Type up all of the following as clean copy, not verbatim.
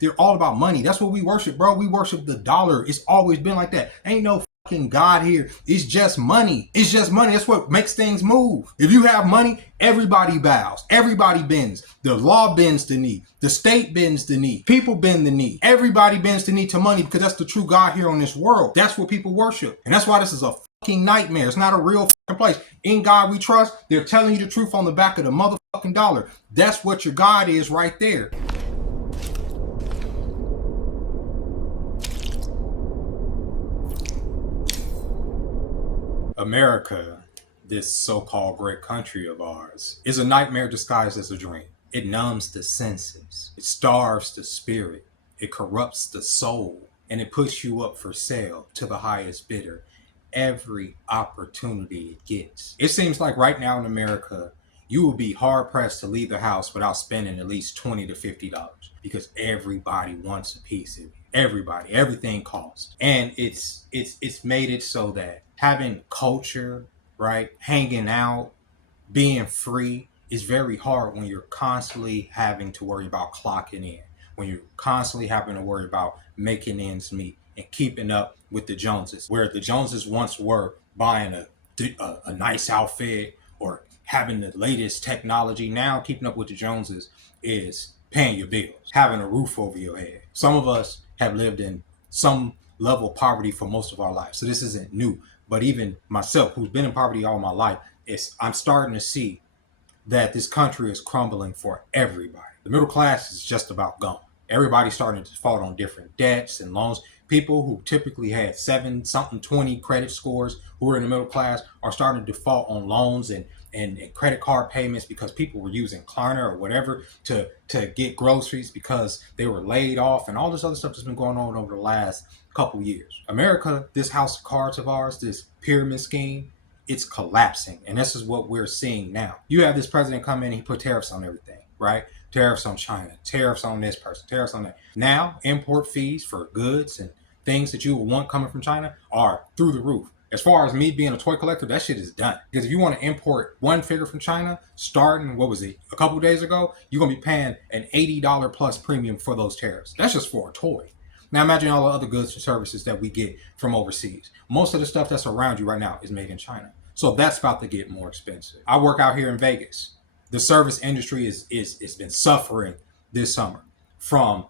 They're all about money. That's what we worship, bro. We worship the dollar. It's always been like that. Ain't no fucking God here. It's just money. It's just money. That's what makes things move. If you have money, everybody bows. Everybody bends. The law bends the knee. The state bends the knee. People bend the knee. Everybody bends the knee to money because that's the true God here on this world. That's what people worship. And that's why this is a fucking nightmare. It's not a real fucking place. In God we trust. They're telling you the truth on the back of the motherfucking dollar. That's what your God is right there. America, this so-called great country of ours, is a nightmare disguised as a dream. It numbs the senses. It starves the spirit. It corrupts the soul. And it puts you up for sale to the highest bidder every opportunity it gets. It seems like right now in America, you will be hard-pressed to leave the house without spending at least $20 to $50 because everybody wants a piece of it. Everybody, everything costs. And it's made it so that having culture, right, hanging out, being free is very hard when you're constantly having to worry about clocking in, when you're constantly having to worry about making ends meet and keeping up with the Joneses, where the Joneses once were buying a nice outfit or having the latest technology. Now keeping up with the Joneses is paying your bills, having a roof over your head. Some of us have lived in some level of poverty for most of our lives, so this isn't new. But even myself, who's been in poverty all my life, I'm starting to see that this country is crumbling for everybody. The middle class is just about gone. Everybody's starting to default on different debts and loans. People who typically had 20 credit scores who are in the middle class are starting to default on loans and credit card payments because people were using Klarna or whatever to get groceries because they were laid off, and all this other stuff that's been going on over the last couple years. America, this house of cards of ours, this pyramid scheme, it's collapsing. And this is what we're seeing now. You have this president come in and he put tariffs on everything, right? Tariffs on China, tariffs on this person, tariffs on that. Now, import fees for goods and things that you would want coming from China are through the roof. As far as me being a toy collector, that shit is done. Because if you want to import one figure from China, starting, a couple of days ago, you're going to be paying an $80 plus premium for those tariffs. That's just for a toy. Now imagine all the other goods and services that we get from overseas. Most of the stuff that's around you right now is made in China. So that's about to get more expensive. I work out here in Vegas. The service industry is been suffering this summer, from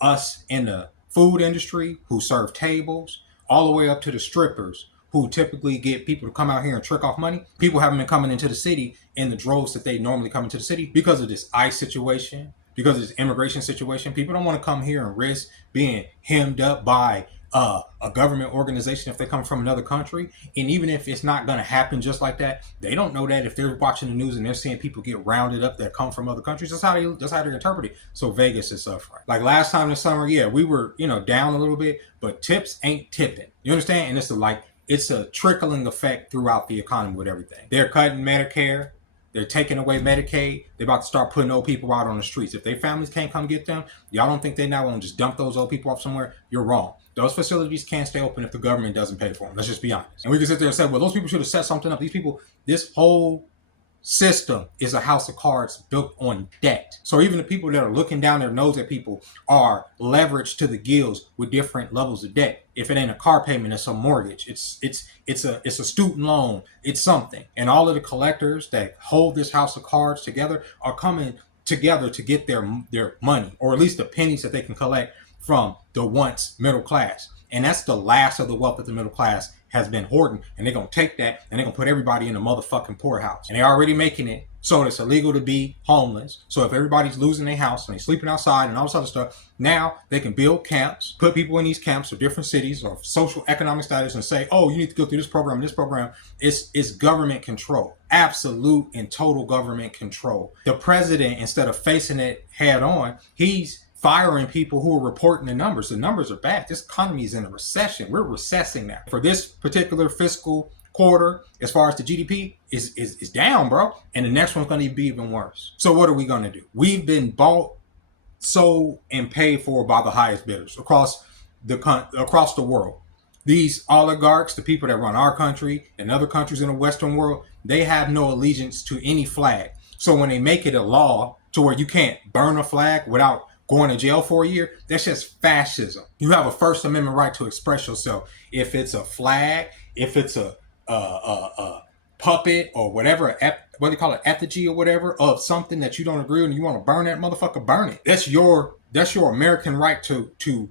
us in the food industry who serve tables all the way up to the strippers who typically get people to come out here and trick off money. People haven't been coming into the city in the droves that they normally come into the city because of this ICE situation, because of this immigration situation. People don't want to come here and risk being hemmed up by a government organization if they come from another country. And even if it's not going to happen just like that, they don't know that if they're watching the news and they're seeing people get rounded up that come from other countries. That's how they interpret it. So Vegas is suffering. Like last time this summer, yeah, we were down a little bit, but tips ain't tipping. You understand? And it's a trickling effect throughout the economy with everything. They're cutting Medicare. They're taking away Medicaid. They're about to start putting old people out on the streets. If their families can't come get them, y'all don't think they now want to just dump those old people off somewhere? You're wrong. Those facilities can't stay open if the government doesn't pay for them. Let's just be honest. And we can sit there and say, well, those people should have set something up. This whole system is a house of cards built on debt. So even the people that are looking down their nose at people are leveraged to the gills with different levels of debt. If it ain't a car payment, it's a mortgage. It's a student loan. It's something. And all of the collectors that hold this house of cards together are coming together to get their money, or at least the pennies that they can collect from the once middle class. And that's the last of the wealth that the middle class has been hoarding, and they're going to take that and they're going to put everybody in a motherfucking poorhouse. And they're already making it so it's illegal to be homeless. So if everybody's losing their house and they're sleeping outside and all this other stuff, now they can build camps, put people in these camps of different cities or social economic status and say, oh, you need to go through this program, this program. It's government control, absolute and total government control. The president, instead of facing it head on, he's firing people who are reporting the numbers. The numbers are bad. This economy is in a recession. We're recessing now. For this particular fiscal quarter, as far as the GDP is down, bro. And the next one's going to be even worse. So what are we going to do? We've been bought, sold, and paid for by the highest bidders across the world. These oligarchs, the people that run our country and other countries in the Western world, they have no allegiance to any flag. So when they make it a law to where you can't burn a flag without going to jail for a year, that's just fascism. You have a First Amendment right to express yourself. If it's a flag, if it's a puppet or whatever, what do you call it, effigy or whatever of something that you don't agree with and you want to burn that motherfucker, burn it. That's your American right to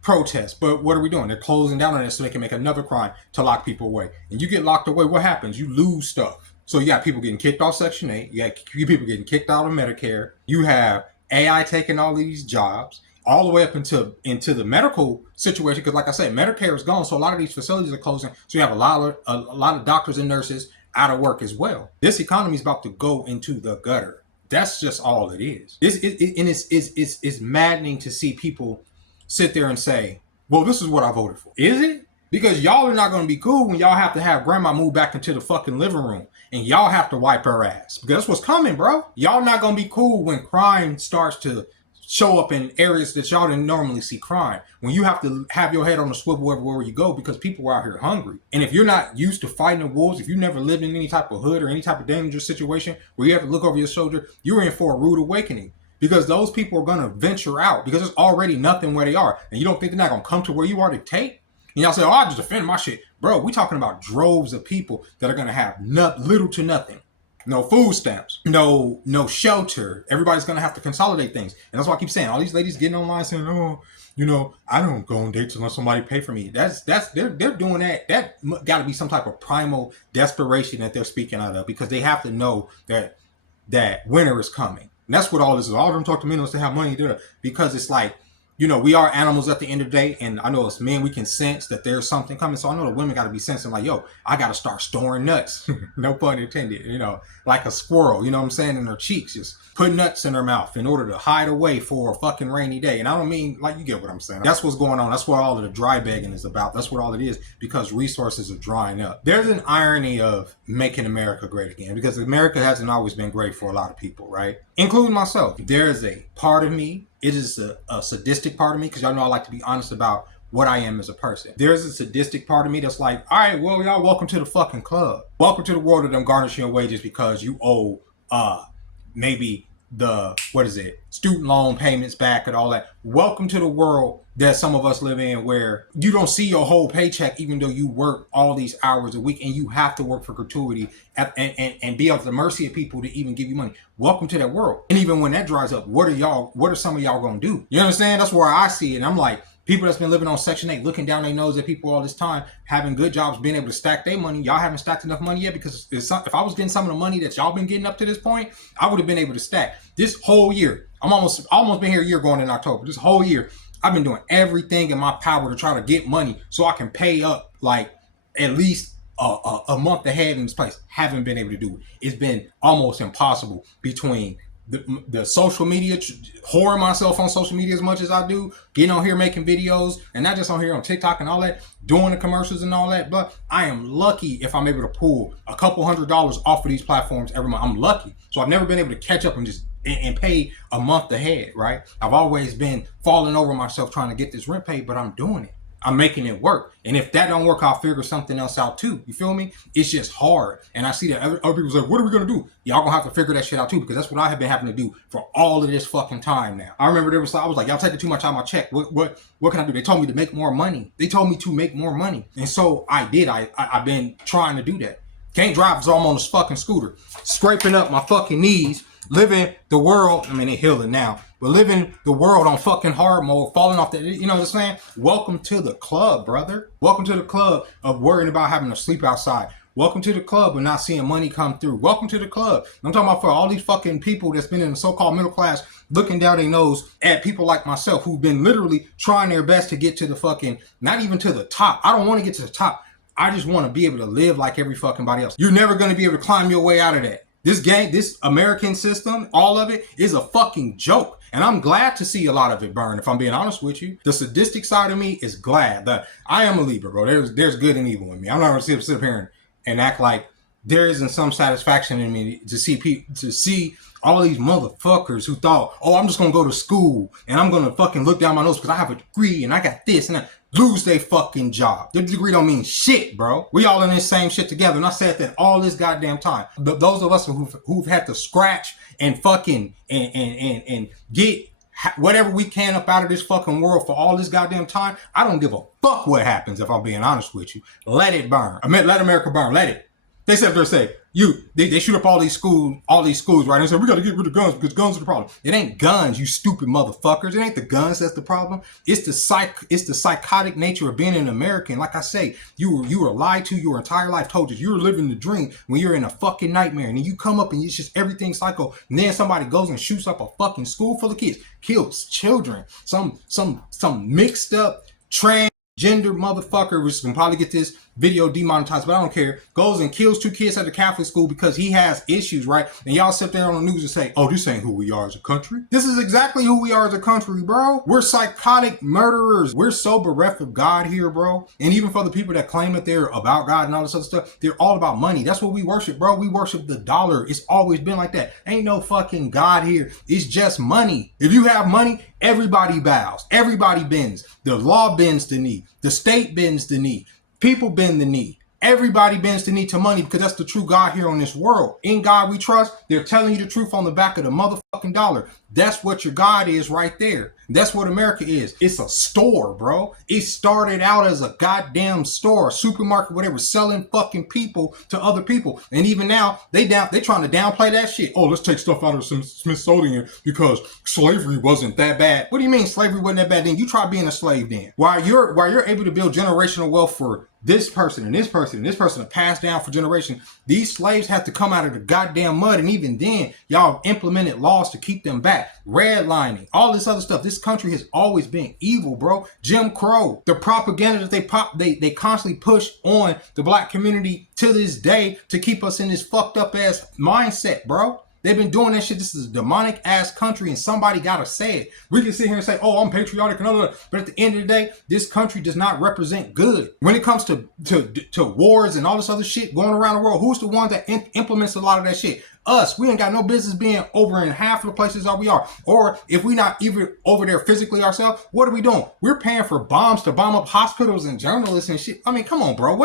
protest. But what are we doing? They're closing down on it so they can make another crime to lock people away. And you get locked away, what happens? You lose stuff. So you got people getting kicked off Section 8. You got people getting kicked out of Medicare. You have AI taking all these jobs, all the way up into the medical situation. Because like I said, Medicare is gone. So a lot of these facilities are closing. So you have a lot of doctors and nurses out of work as well. This economy is about to go into the gutter. That's just all it is. It's maddening to see people sit there and say, well, this is what I voted for. Is it? Because y'all are not going to be cool when y'all have to have grandma move back into the fucking living room and y'all have to wipe her ass. Because that's what's coming, bro. Y'all not going to be cool when crime starts to show up in areas that y'all didn't normally see crime. When you have to have your head on a swivel everywhere you go because people are out here hungry. And if you're not used to fighting the wolves, if you never lived in any type of hood or any type of dangerous situation where you have to look over your shoulder, you're in for a rude awakening. Because those people are going to venture out because there's already nothing where they are. And you don't think they're not going to come to where you are to take? And y'all say, oh, I just defend my shit. Bro, we talking about droves of people that are going to have little to nothing. No food stamps, no shelter. Everybody's going to have to consolidate things. And that's why I keep saying, all these ladies getting online saying, oh, I don't go on dates unless somebody pay for me. They're doing that. That got to be some type of primal desperation that they're speaking out of because they have to know that winter is coming. And that's what all this is. All of them talk to men unless they have money to do it. Because it's like, we are animals at the end of the day. And I know as men, we can sense that there's something coming. So I know the women got to be sensing like, yo, I got to start storing nuts. No pun intended, like a squirrel, you know what I'm saying? In her cheeks, just put nuts in her mouth in order to hide away for a fucking rainy day. And I don't mean like you get what I'm saying. That's what's going on. That's what all of the dry begging is about. That's what all it is because resources are drying up. There's an irony of making America great again because America hasn't always been great for a lot of people, right? Including myself. There is a part of me, it is a sadistic part of me because y'all know I like to be honest about what I am as a person. There's a sadistic part of me that's like, all right, well, y'all, welcome to the fucking club. Welcome to the world of them garnishing your wages because you owe maybe the, student loan payments back and all that. Welcome to the world that some of us live in where you don't see your whole paycheck even though you work all these hours a week and you have to work for gratuity and be at the mercy of people to even give you money. Welcome to that world. And even when that dries up, what are some of y'all gonna do? You understand? That's where I see it. And I'm like, people that's been living on Section 8, looking down their nose at people all this time, having good jobs, being able to stack their money. Y'all haven't stacked enough money yet because if I was getting some of the money that y'all been getting up to this point, I would have been able to stack. This whole year, I'm almost been here a year going in October. This whole year, I've been doing everything in my power to try to get money so I can pay up like at least a month ahead in this place. Haven't been able to do it. It's been almost impossible between the social media, whoring myself on social media as much as I do, getting on here making videos, and not just on here on TikTok and all that, doing the commercials and all that. But I am lucky if I'm able to pull a couple $100s off of these platforms every month. I'm lucky. So I've never been able to catch up and just and pay a month ahead, right? I've always been falling over myself trying to get this rent paid, but I'm doing it. I'm making it work. And if that don't work, I'll figure something else out too. You feel me? It's just hard. And I see that other people say, what are we going to do? Y'all going to have to figure that shit out too, because that's what I have been having to do for all of this fucking time now. I remember I was like, y'all taking too much out of my check. What can I do? They told me to make more money. And so I did. I've been trying to do that. Can't drive, so I'm on this fucking scooter, scraping up my fucking knees, living the world. I mean, they're healing now, but living the world on fucking hard mode, falling off the, you know what I'm saying? Welcome to the club, brother. Welcome to the club of worrying about having to sleep outside. Welcome to the club of not seeing money come through. Welcome to the club. I'm talking about for all these fucking people that's been in the so-called middle class, looking down their nose at people like myself who've been literally trying their best to get to the fucking, not even to the top. I don't want to get to the top. I just want to be able to live like every fucking body else. You're never going to be able to climb your way out of that. This game, this American system, all of it is a fucking joke. And I'm glad to see a lot of it burn, if I'm being honest with you. The sadistic side of me is glad that I am a Libra, bro. There's good and evil in me. I'm not going to sit up here and act like there isn't some satisfaction in me to see all these motherfuckers who thought, oh, I'm just going to go to school and I'm going to fucking look down my nose because I have a degree and I got this and that. Lose their fucking job. Their degree don't mean shit, bro. We all in this same shit together. And I said that all this goddamn time. Those of us who've had to scratch and fucking and get whatever we can up out of this fucking world for all this goddamn time. I don't give a fuck what happens, if I'm being honest with you. Let it burn. Let America burn. Let it. They sit there and say, they shoot up all these schools, right? And say, we got to get rid of guns because guns are the problem. It ain't guns, you stupid motherfuckers. It ain't the guns that's the problem. It's the psychotic nature of being an American. Like I say, you were lied to your entire life, told you were living the dream when you're in a fucking nightmare. And then you come up and it's just everything psycho. And then somebody goes and shoots up a fucking school full of kids, kills children, some mixed up transgender motherfucker, which can probably get this video demonetized, but I don't care, goes and kills 2 kids at the Catholic school because he has issues, right? And y'all sit there on the news and say, oh, this ain't who we are as a country. This is exactly who we are as a country, bro. We're psychotic murderers. We're so bereft of God here, bro. And even for the people that claim that they're about God and all this other stuff, they're all about money. That's what we worship, bro. We worship the dollar. It's always been like that. Ain't no fucking God here. It's just money. If you have money, everybody bows. Everybody bends. The law bends the knee. The state bends the knee. People bend the knee. Everybody bends the knee to money because that's the true God here on this world. In God we trust. They're telling you the truth on the back of the motherfucking dollar. That's what your God is right there. That's what America is. It's a store, bro. It started out as a goddamn store, a supermarket, whatever, selling fucking people to other people. And even now, they trying to downplay that shit. Oh, let's take stuff out of some Smithsonian because slavery wasn't that bad. What do you mean slavery wasn't that bad? Then you try being a slave then. While you're able to build generational wealth for this person and this person and this person to pass down for generations, these slaves have to come out of the goddamn mud. And even then, y'all implemented laws to keep them back. Redlining, all this other stuff. This country has always been evil, bro. Jim Crow, the propaganda that they constantly push on the black community to this day to keep us in this fucked up ass mindset, bro. They've been doing that shit. This is a demonic ass country and somebody gotta say it. We can sit here and say, oh, I'm patriotic and all that. But at the end of the day, this country does not represent good. When it comes to wars and all this other shit going around the world, who's the one that implements a lot of that shit? Us. We ain't got no business being over in half of the places that we are. Or if we not even over there physically ourselves, what are we doing? We're paying for bombs to bomb up hospitals and journalists and shit. I mean, come on, bro.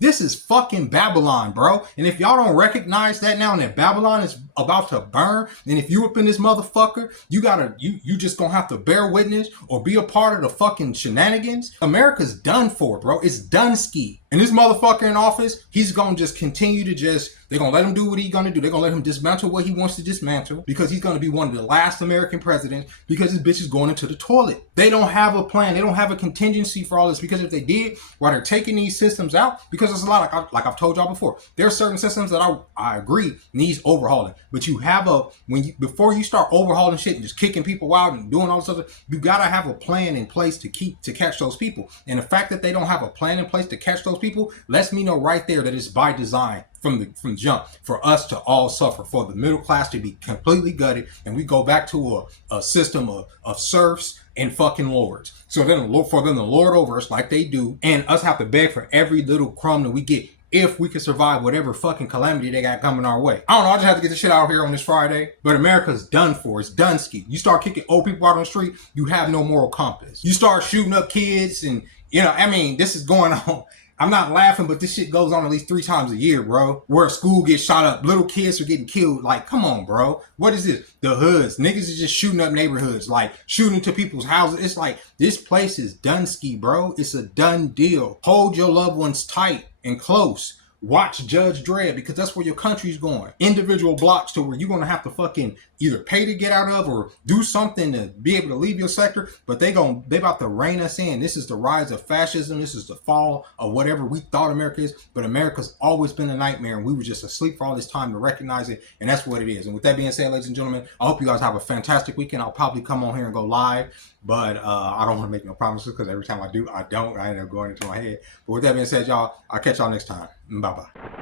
This is fucking Babylon, bro. And if y'all don't recognize that now and that Babylon is about to burn, and if you up in this motherfucker, you just gonna have to bear witness or be a part of the fucking shenanigans. America's done for, bro. It's done ski. And this motherfucker in office, he's gonna just continue to they're gonna let him do what he's gonna do. They're gonna let him dismantle what he wants to dismantle because he's gonna be one of the last American presidents because his bitch is going into the toilet. They don't have a plan. They don't have a contingency for all this because if they did, while they're taking these systems out, because there's a lot, like I've told y'all before, there are certain systems that I agree needs overhauling. But you have before you start overhauling shit and just kicking people out and doing all this stuff, you gotta have a plan in place to catch those people. And the fact that they don't have a plan in place to catch those people lets me know right there that it's by design. From jump for us to all suffer, for the middle class to be completely gutted, and we go back to a system of serfs and fucking lords. So then for them to lord over us like they do, and us have to beg for every little crumb that we get if we can survive whatever fucking calamity they got coming our way. I don't know, I just have to get this shit out here on this Friday. But America's done for. It's done ski. You start kicking old people out on the street, you have no moral compass. You start shooting up kids and, this is going on. I'm not laughing, but this shit goes on at least 3 times a year, bro. Where a school gets shot up, little kids are getting killed. Like, come on, bro. What is this? The hoods. Niggas is just shooting up neighborhoods, like shooting to people's houses. It's like, this place is done ski, bro. It's a done deal. Hold your loved ones tight and close. Watch Judge Dredd, because that's where your country's going. Individual blocks to where you're going to have to fucking either pay to get out of or do something to be able to leave your sector. But they about to rein us in. This is the rise of fascism. This is the fall of whatever we thought America is. But America's always been a nightmare, and we were just asleep for all this time to recognize it. And that's what it is. And with that being said, ladies and gentlemen, I hope you guys have a fantastic weekend. I'll probably come on here and go live. But I don't want to make no promises because every time I do, I don't. I end up going into my head. But with that being said, y'all, I'll catch y'all next time. Bye-bye.